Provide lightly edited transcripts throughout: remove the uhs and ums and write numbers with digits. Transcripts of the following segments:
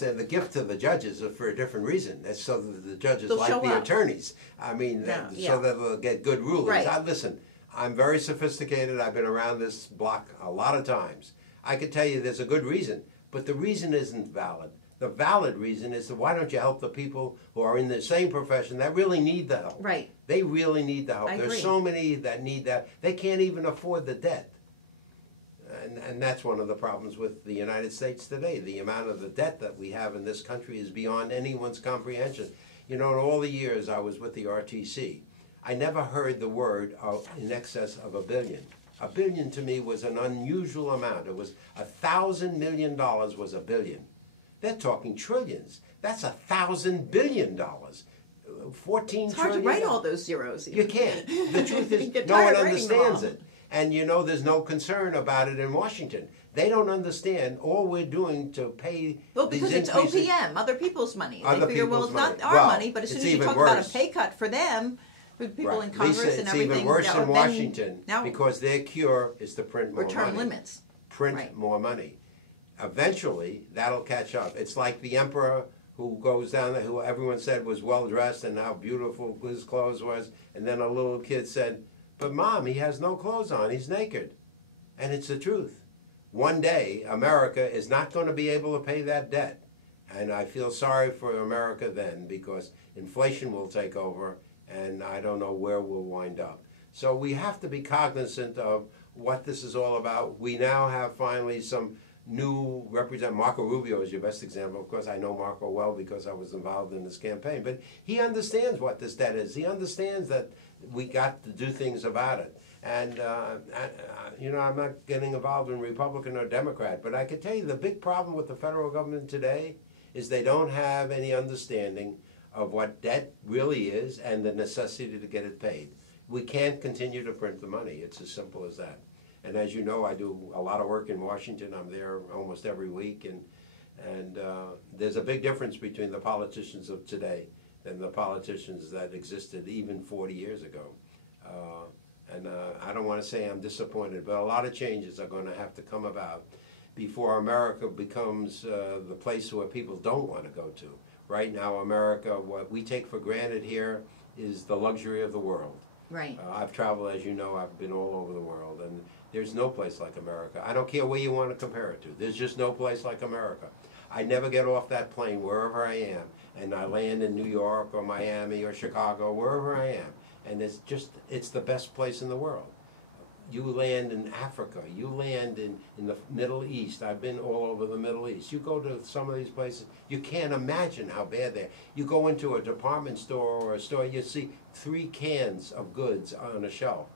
And the gift to the judges is for a different reason. That's so that the judges They'll like the up. attorneys. I mean, so that they'll get good rulings. Right. Listen, I'm very sophisticated. I've been around this block a lot of times. I could tell you there's a good reason, but the reason isn't valid. The valid reason is that why don't you help the people who are in the same profession that really need the help? Right. They really need the help. I There's agree. so many that need that. They can't even afford the debt. And that's one of the problems with the United States today. The amount of the debt that we have in this country is beyond anyone's comprehension. You know, in all the years I was with the RTC, I never heard the word in excess of $1 billion. $1 billion to me was an unusual amount. It was $1,000 million was $1 billion. They're talking trillions. That's $1,000 billion. 14 It's hard trillion. to write all those zeros. You can't. The truth is, Get no one tired writing them understands all. it. And you know, there's no concern about it in Washington. They don't understand all we're doing to pay Well, these because it's increases. OPM, other people's money. Other They figure, well, people's it's not money. our Well, money, but as soon it's as you even talk about a worse. pay cut for them, with people in Congress Lisa, and it's everything, even worse in then Washington now because their cure is to print more return money. limits. Print Right. more money. Eventually, that'll catch up. It's like the emperor who goes down there, who everyone said was well dressed and how beautiful his clothes was, and then a little kid said, "But Mom, he has no clothes on. He's naked." And it's the truth. One day, America is not going to be able to pay that debt. And I feel sorry for America then because inflation will take over and I don't know where we'll wind up. So we have to be cognizant of what this is all about. We now have finally some new representative. Marco Rubio is your best example. Of course, I know Marco well because I was involved in this campaign. But he understands what this debt is. He understands that we got to do things about it. And, you know, I'm not getting involved in Republican or Democrat, but I can tell you the big problem with the federal government today is they don't have any understanding of what debt really is and the necessity to get it paid. We can't continue to print the money. It's as simple as that. And as you know, I do a lot of work in Washington. I'm there almost every week. And there's a big difference between the politicians of today and the politicians that existed even 40 years ago. And I don't want to say I'm disappointed, but a lot of changes are going to have to come about before America becomes the place where people don't want to go to. Right now, America, what we take for granted here is the luxury of the world. Right. I've traveled, as you know, I've been all over the world, and there's no place like America. I don't care where you want to compare it to. There's just no place like America. I never get off that plane wherever I am, and I land in New York or Miami or Chicago, wherever I am. And it's the best place in the world. You land in Africa, you land in the Middle East. I've been all over the Middle East. You go to some of these places, you can't imagine how bad they are. You go into a department store or a store, you see 3 cans of goods on a shelf.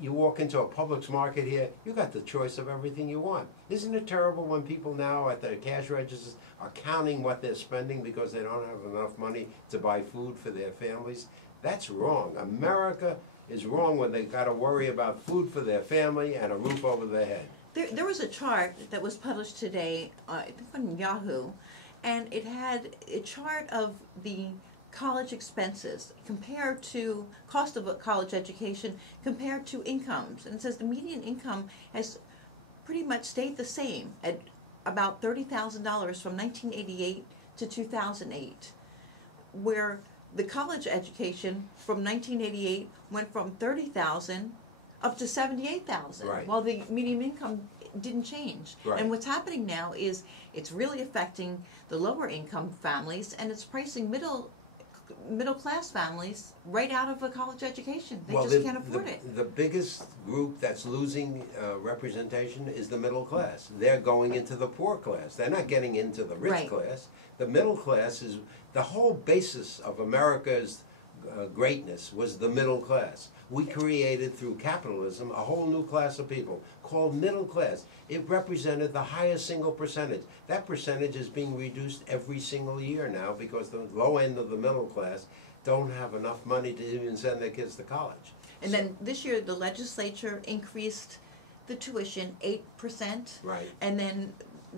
You walk into a Publix market here, you got the choice of everything you want. Isn't it terrible when people now at the cash registers are counting what they're spending because they don't have enough money to buy food for their families? That's wrong. America is wrong when they got to worry about food for their family and a roof over their head. There was a chart that was published today, I think on Yahoo, and it had a chart of the college expenses compared to cost of a college education compared to incomes. And it says the median income has pretty much stayed the same at about $30,000 from 1988 to 2008, where the college education from 1988 went from 30,000 up to 78,000, right, while the median income didn't change. Right. And what's happening now is it's really affecting the lower income families, and it's pricing middle class families right out of a college education. They just can't afford it. The biggest group that's losing representation is the middle class. They're going into the poor class. They're not getting into the rich Right. class. The middle class is the whole basis of America's greatness was the middle class. We created through capitalism a whole new class of people called middle class. It represented the highest single percentage. That percentage is being reduced every single year now because the low end of the middle class don't have enough money to even send their kids to college. And then this year the legislature increased the tuition 8%. Right. And then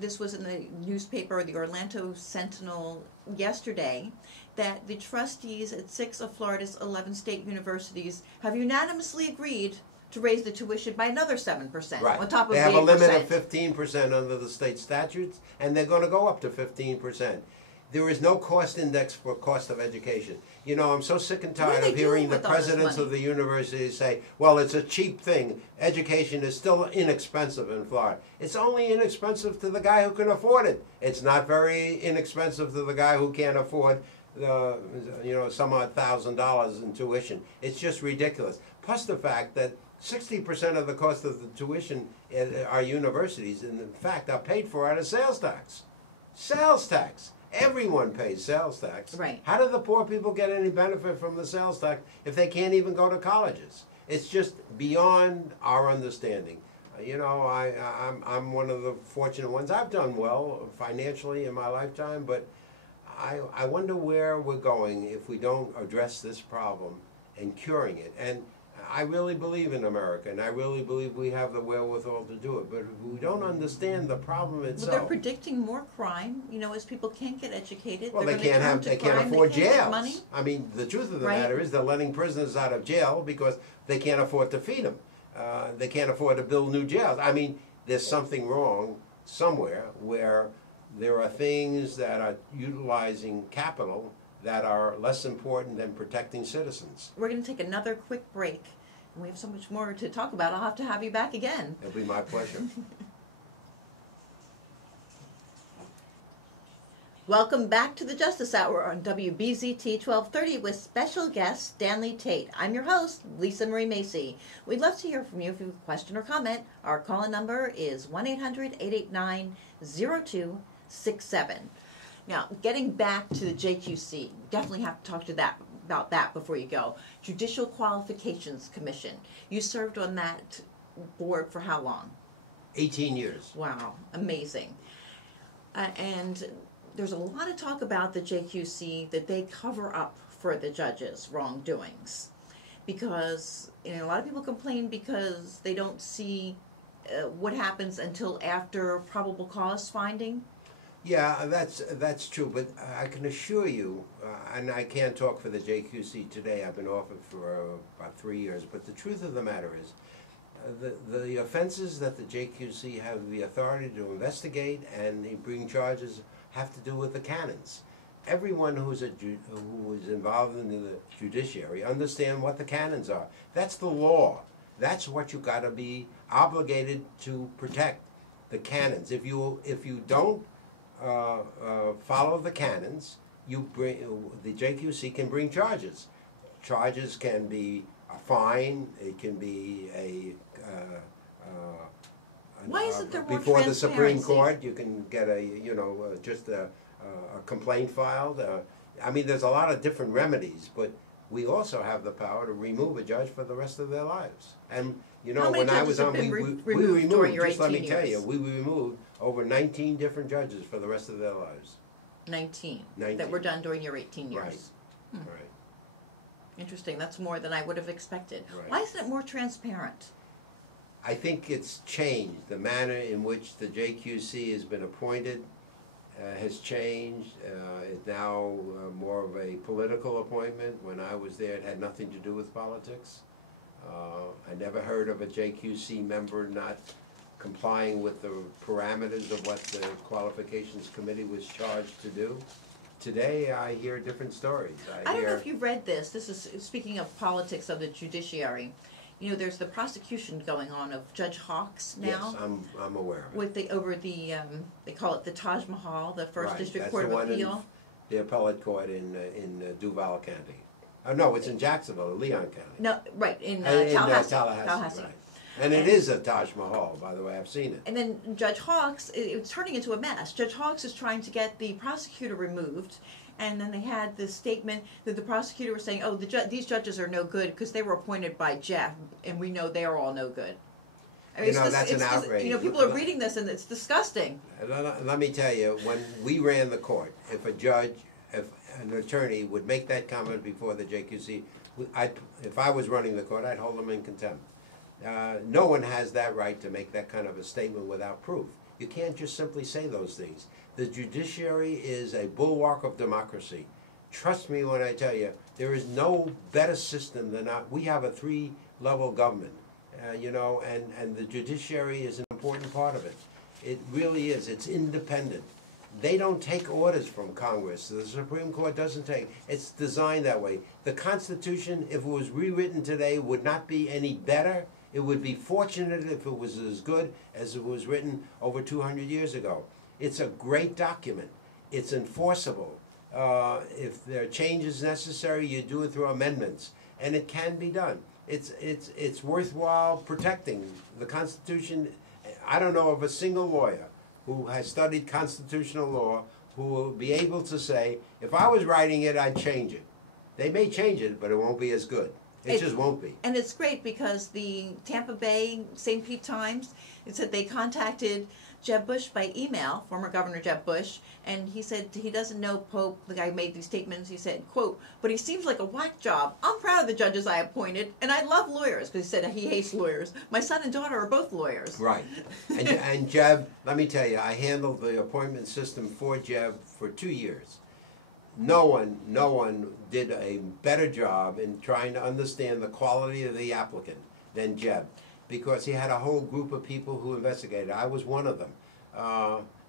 this was in the newspaper, the Orlando Sentinel, yesterday, that the trustees at 6 of Florida's 11 state universities have unanimously agreed to raise the tuition by another 7% Right. on top of they the have 8%. a limit of 15% under the state statutes, and they're going to go up to 15%. There is no cost index for cost of education. You know, I'm so sick and What are tired they of hearing doing the with all this presidents money? of the universities say, well, it's a cheap thing. Education is still inexpensive in Florida. It's only inexpensive to the guy who can afford it. It's not very inexpensive to the guy who can't afford some odd $1,000 in tuition. It's just ridiculous. Plus the fact that 60% of the cost of the tuition at our universities, in fact, are paid for out of sales tax. Sales tax. Everyone pays sales tax. Right. How do the poor people get any benefit from the sales tax if they can't even go to colleges? It's just beyond our understanding. I'm one of the fortunate ones. I've done well financially in my lifetime, but I wonder where we're going if we don't address this problem and curing it. And I really believe in America, and I really believe we have the wherewithal to do it. But if we don't understand the problem itself, Well, they're predicting more crime. As people can't get educated. well, they're they can't afford they can't get jails. money. I mean, the truth of the Right. matter is they're letting prisoners out of jail because they can't afford to feed them. They can't afford to build new jails. I mean, there's something wrong somewhere where there are things that are utilizing capital that are less important than protecting citizens. We're going to take another quick break. And we have so much more to talk about. I'll have to have you back again. It'll be my pleasure. Welcome back to the Justice Hour on WBZT 1230 with special guest Stanley Tate. I'm your host, Lisa Marie Macy. We'd love to hear from you if you have a question or comment. Our call-in number is 1-800-889-0267. Now, getting back to the JQC, definitely have to talk to about that before you go. Judicial Qualifications Commission. You served on that board for how long? 18 years. Wow, amazing. And there's a lot of talk about the JQC that they cover up for the judges' wrongdoings. Because a lot of people complain because they don't see what happens until after probable cause finding. Yeah, that's true, but I can assure you, and I can't talk for the JQC today, I've been off it for about 3 years, but the truth of the matter is, the offenses that the JQC have the authority to investigate and they bring charges have to do with the canons. Everyone who is involved in the judiciary understand what the canons are. That's the law. That's what you got to be obligated to protect, the canons. If you don't follow the canons, the JQC can bring charges. Charges can be a fine. It can be Why isn't there more before the Supreme transparency? Court, you can get just a complaint filed. I mean, there's a lot of different remedies, but we also have the power to remove a judge for the rest of their lives. And How many when I judges was have on, been we removed during removed. your Just let me 18 tell years? you, we removed over 19 different judges for the rest of their lives. 19 that 19. were done during your 18 years. Right. Right. Interesting. That's more than I would have expected. Right. Why isn't it more transparent? I think it's changed. The manner in which the JQC has been appointed has changed. It's now more of a political appointment. When I was there, it had nothing to do with politics. I never heard of a JQC member not complying with the parameters of what the Qualifications Committee was charged to do. Today, I hear different stories. I don't know if you've read this. This is speaking of politics of the judiciary. There's the prosecution going on of Judge Hawks now. Yes, I'm aware of it. With they call it the Taj Mahal, the First Right, District that's Court the of one in Appeal. the appellate court in Duval County. No, it's in Jacksonville, Leon County. No, right in In, Tallahassee. right. And it is a Taj Mahal, by the way. I've seen it. And then Judge Hawks, it's turning into a mess. Judge Hawks is trying to get the prosecutor removed, and then they had this statement that the prosecutor was saying, "Oh, these judges are no good because they were appointed by Jeff, and we know they are all no good." I mean, That's an outrage. People are reading this, and it's disgusting. Let me tell you, when we ran the court, if an attorney would make that comment before the JQC, if I was running the court, I'd hold them in contempt. No one has that right to make that kind of a statement without proof. You can't just simply say those things. The judiciary is a bulwark of democracy. Trust me when I tell you, there is no better system than we have a 3-level government. and the judiciary is an important part of it. It really is. It's independent. They don't take orders from Congress. The Supreme Court doesn't take. It's designed that way. The Constitution, if it was rewritten today, would not be any better. It would be fortunate if it was as good as it was written over 200 years ago. It's a great document. It's enforceable. If there are changes necessary, you do it through amendments, and it can be done. It's worthwhile protecting the Constitution. I don't know of a single lawyer who has studied constitutional law who will be able to say, if I was writing it, I'd change it. They may change it, but it won't be as good. It just won't be. And it's great because the Tampa Bay St. Pete Times, it said they contacted Jeb Bush by email, former Governor Jeb Bush, and he said he doesn't know Pope. The guy made these statements. He said, quote, but he seems like a whack job. I'm proud of the judges I appointed, and I love lawyers, because he said he hates lawyers. My son and daughter are both lawyers. Right. And Jeb, let me tell you, I handled the appointment system for Jeb for 2 years. No one did a better job in trying to understand the quality of the applicant than Jeb, because he had a whole group of people who investigated. I was one of them.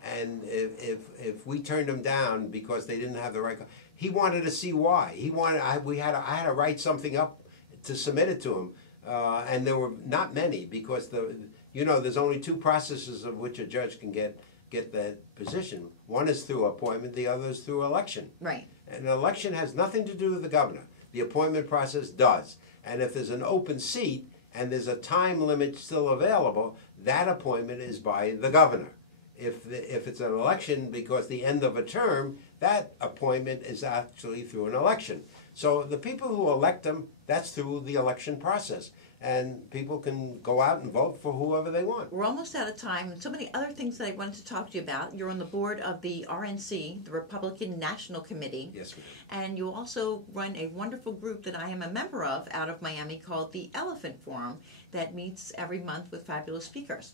And if we turned him down because they didn't have the right, he wanted to see why. I had to write something up to submit it to him, and there were not many, because there's only two processes of which a judge can get that position. One is through appointment, the other is through election. Right. And an election has nothing to do with the governor. The appointment process does. And if there's an open seat and there's a time limit still available, that appointment is by the governor. If it's an election because the end of a term, that appointment is actually through an election. So the people who elect them, that's through the election process. And people can go out and vote for whoever they want. We're almost out of time, and so many other things that I wanted to talk to you about. You're on the board of the RNC, the Republican National Committee. Yes, we do. And you also run a wonderful group that I am a member of out of Miami called the Elephant Forum that meets every month with fabulous speakers.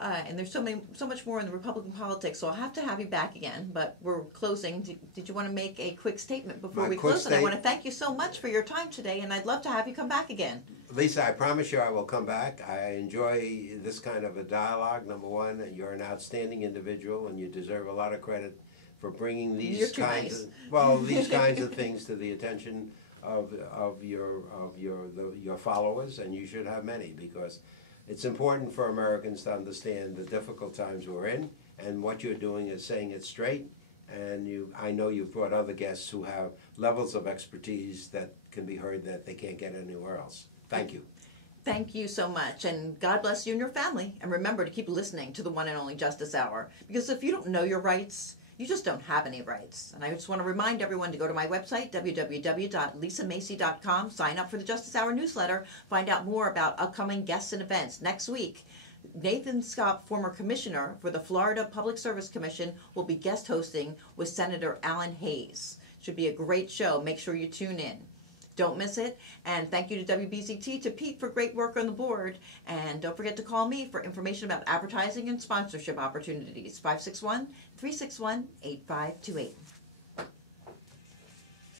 And there's so much more in the Republican politics, so I'll have to have you back again. But we're closing. Did you want to make a quick statement before we close? And I want to thank you so much for your time today, and I'd love to have you come back again. Lisa, I promise you I will come back. I enjoy this kind of a dialogue, number one, and you're an outstanding individual, and you deserve a lot of credit for bringing these kinds of things to the attention of your followers, and you should have many, because it's important for Americans to understand the difficult times we're in, and what you're doing is saying it straight. And I know you've brought other guests who have levels of expertise that can be heard that they can't get anywhere else. Thank you. Thank you so much, and God bless you and your family. And remember to keep listening to the one and only Justice Hour, because if you don't know your rights, you just don't have any rights. And I just want to remind everyone to go to my website, www.lisamacy.com, sign up for the Justice Hour newsletter, find out more about upcoming guests and events. Next week, Nathan Scott, former commissioner for the Florida Public Service Commission, will be guest hosting with Senator Alan Hayes. Should be a great show. Make sure you tune in. Don't miss it. And thank you to WBZT, to Pete for great work on the board. And don't forget to call me for information about advertising and sponsorship opportunities. 561-361-8528.